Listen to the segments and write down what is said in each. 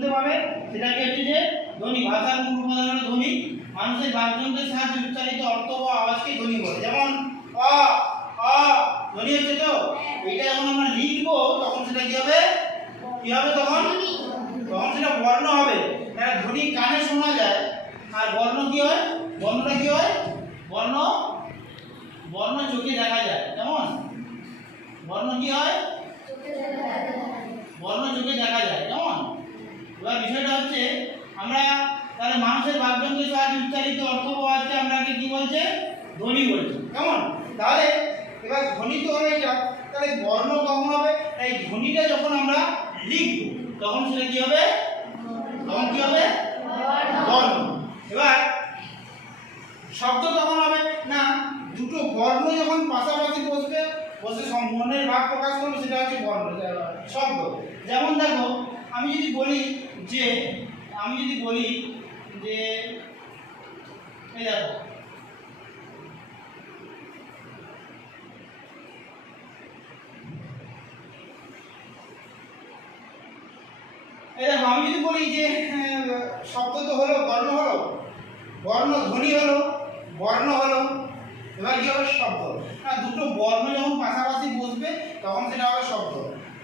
শুনতে পাবে সেটাকে হচ্ছে যে ধ্বনি। ভাষার মূল উপাদান হলো ধ্বনি। মানুষের বাকযন্ত্রের সাহায্যে উচ্চারিত অর্থ ও আওয়াজকে ধ্বনি বলে। যেমন অ অ ধ্বনি হচ্ছে তো, এটা যখন আমরা লিখবো তখন সেটা কি হবে? কি হবে তখন? তখন সেটা বর্ণ হবে। তাহলে ধ্বনি কানে শোনা যায়, আর বর্ণ কি হয়? বর্ণটা কি হয়? বর্ণ বর্ণ চোখে দেখা যায়। কেমন? বর্ণ কি হয়? বর্ণ চোখে দেখা যায়। কেমন? এবার বিষয়টা হচ্ছে আমরা তাহলে মানুষের বাকযন্ত্রের সাহায্যে উচ্চারিত অর্থ আওয়াজকে আমরা কি বলছে? ধ্বনি বলছি। কেমন? তাহলে এবার ধ্বনি তো হয়ে যাক, তাহলে বর্ণ কখন হবে? এই ধ্বনিটা যখন আমরা লিখব তখন সেটা কি হবে? তখন কি হবে? বর্ণ। এবার শব্দ তখন হবে না, দুটো বর্ণ যখন পাশাপাশি বসবে, বসে মনের ভাব প্রকাশ করবে, সেটা হচ্ছে বর্ণ শব্দ। যেমন দেখো, আমি যদি বলি যে এই দেখো, আমি যদি বলি যে শব্দ তো হলো, বর্ণ হলো, বর্ণ ধ্বনি হলো, বর্ণ হলো, এবার কি হবে? শব্দ। না, দুটো বর্ণ যখন পাশাপাশি বসবে তখন সেটা হবে শব্দ।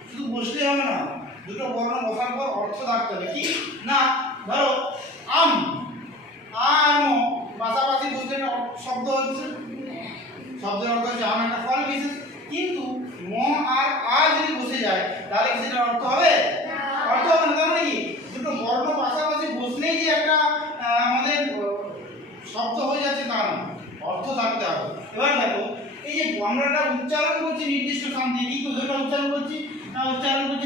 শুধু বসলে হবে না, দুটো বর্ণ বসার পর অর্থ থাকতে হবে। কি না, ধরো আম আম পাশাপাশি বসলে শব্দ হচ্ছে, শব্দের অর্থ হচ্ছে আম একটা ফল বিশেষ। কিন্তু ম আর আ যদি বসে যায় তাহলে কি সেটার অর্থ হবে? অর্থ হবে না। তার মানে কি, দুটো বর্ণ পাশাপাশি বসলেই যে একটা আমাদের শব্দ হয়ে যাচ্ছে তা না, অর্থ থাকতে হবে। এবার দেখো, এই যে আমরা একটা উচ্চারণ করছি নির্দিষ্ট স্থান দিয়ে, কি করে উচ্চারণ করছি?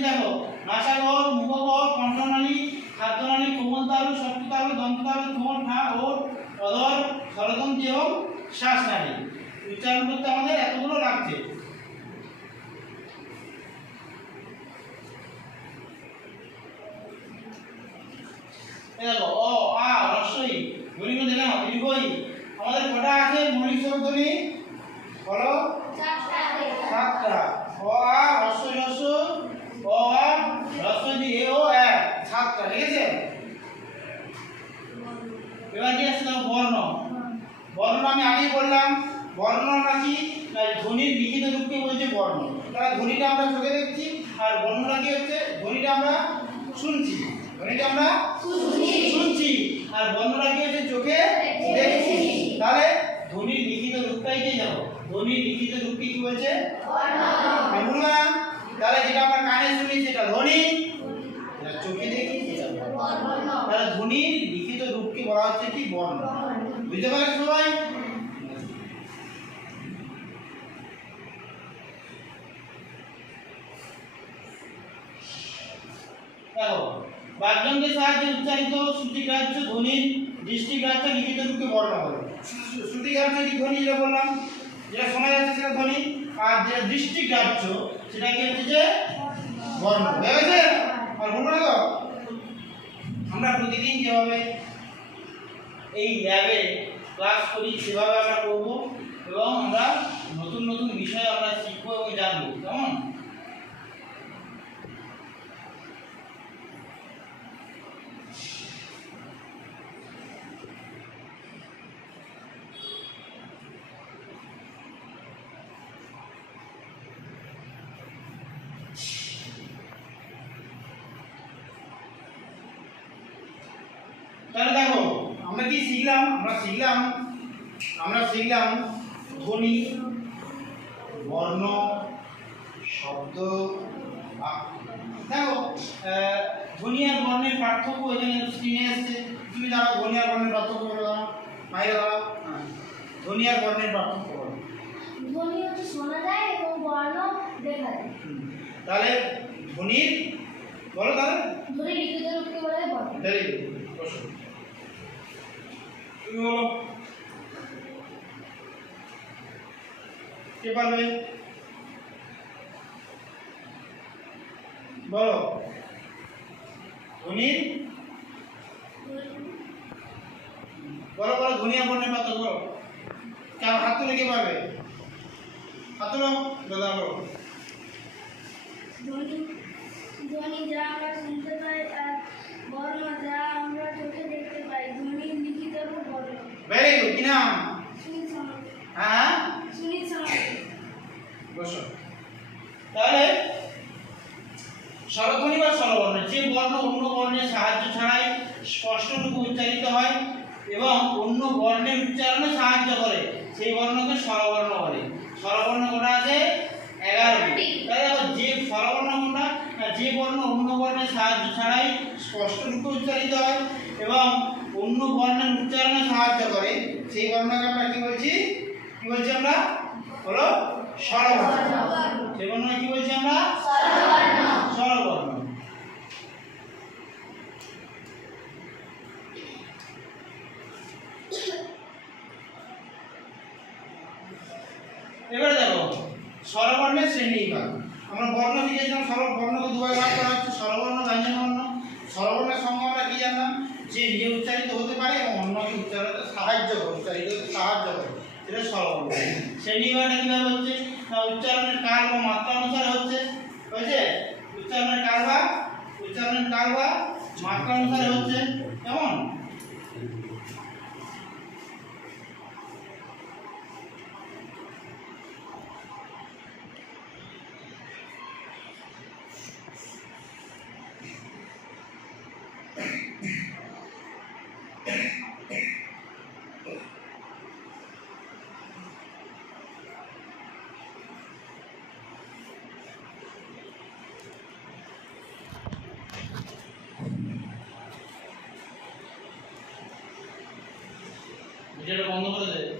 দেখো, নাসাগর, মুখগর, কণ্ঠনালী, খাদ্যনালী, কোমলতালু, শক্ততালু, দন্ততালু, ঠোঁট, ঠা, ওঠ, অধর, স্বরতন্ত্র এবং শ্বাসনালী। উচ্চারণ করতে আমাদের এতগুলো লাগছে। দেখো, অ আ হ্রস্বই ধ্বনি মধ্যে নাও দীর্ঘই আমাদের কটা আছে? মৌলিক স্বরধ্বনি বলো, সাতটা। অ আ হ্রস্বই হ্রস্ব, অ আ হ্রস্বই এ ও এ, সাতটা। ঠিক আছে? এবার কি আছে? বর্ণ। বর্ণ আমি আগেই বললাম, বর্ণ নাকি ধ্বনির লিখিত রূপকে বলছে বর্ণ। তাহলে ধ্বনিটা আমরা চোখে দেখছি, আর বর্ণটা কি হচ্ছে? ধ্বনিটা আমরা শুনছি, ধ্বনিটা আমরা শুনছি, আর বর্ণটা কি হচ্ছে? চোখে দেখছি। তাহলে ধ্বনির লিখিত রূপটাই কি জানো? ধ্বনির লিখিত রূপকে কি বলছে? বর্ণ। তাহলে যেটা আমরা কানে শুনি সেটা ধ্বনি, যেটা চোখে দেখি সেটা বর্ণ। তাহলে ধ্বনির লিখিত রূপকে বলা হচ্ছে কি? বর্ণ। বুঝতে পারছো সবাই? দেখো, বাকযন্ত্রের সাহায্যে উচ্চারিত শ্রুতিগ্রাহ্য ধ্বনির দৃষ্টিগ্রাহ্য লিখিত রূপকে বর্ণ বলে। শ্রুতিগ্রাহ্য কি ধ্বনি যেটা বললাম, যেটা শোনা যাচ্ছে সেটা ধ্বনি, আর যেটা দৃষ্টিগ্রাহ্য সেটা কি হচ্ছে যে বর্ণ। বুঝা গেছে? আর বলবো না তো, আমরা প্রতিদিন যেভাবে এই ল্যাবে ক্লাস করি সেভাবে আমরা করব, এবং আমরা নতুন নতুন বিষয় আমরা শিখবো এবং জানবো। কেমন? তাহলে দেখো, আমরা কি শিখলাম? আমরা শিখলাম ধ্বনি, বর্ণ, শব্দ। দেখো, ধ্বনি আর বর্ণের পার্থক্য এখানে স্ক্রিনে এসেছে। তুমি দাঁড়াও, ধ্বনি আর বর্ণের পার্থক্য বলে দাও, বাইরে দাঁড়াও। ধ্বনি আর বর্ণের পার্থক্য বলো। ধ্বনি হচ্ছে শোনা যায় এবং বর্ণ দেখা যায়। তাহলে ধ্বনির বলো, তাহলে ধ্বনি লিখিত রূপকে বলা হয় বর্ণ। Very good. বসো, তুমি বলো, কে পারবে? বলো, ধ্বনির বলো বলো, ধ্বনি আর বর্ণের পার্থক্য বলো। কেন হাত তুলে কে পারবে? হাত তুলো, দাদা বলো। ধ্বনি যা আমরা শুনতে পাই আর কি নাম? হ্যাঁ বসো। তাহলে স্বরধ্বনি বা স্বরবর্ণ যে বর্ণ অন্য বর্ণের সাহায্য ছাড়াই স্পষ্টরূপে উচ্চারিত হয় এবং অন্য বর্ণের উচ্চারণে সাহায্য করে সেই বর্ণকে স্বরবর্ণ বলে। স্বরবর্ণ কোনটা আছে? 11টি। তাহলে দেখো যে স্বরবর্ণ কোনটা? যে বর্ণ অন্য বর্ণের সাহায্য ছাড়াই স্পষ্টরূপে উচ্চারিত হয় এবং অন্য বর্ণের উচ্চারণে সাহায্য করে সেই বর্ণকে আমরা কি বলছি? কি বলছি আমরা? হলো স্বরবর্ণ। সেই বর্ণকে কি বলছি আমরা? স্বরবর্ণ। এবারে দেখো স্বরবর্ণের শ্রেণীবিভাগ। আমরা বর্ণ শিখেছিলাম, স্বরবর্ণকে দুভাগে ভাগ করা হচ্ছে, স্বরবর্ণ, ব্যঞ্জনবর্ণ। স্বরবর্ণের সঙ্গে আমরা কি জানলাম? যে নিজে উচ্চারিত হতে পারে এবং অন্যকে উচ্চারণে সাহায্য করে, উচ্চারিত হতে সাহায্য করে, সেটা স্বরবর্ণ। শ্রেণীবিভাগটা কিভাবে হচ্ছে? না উচ্চারণের কাল বা মাত্রা অনুসারে হচ্ছে। হয়েছে? উচ্চারণের কাল বা মাত্রা অনুসারে হচ্ছে। কেমন? ভিডিওটা বন্ধ করে দে।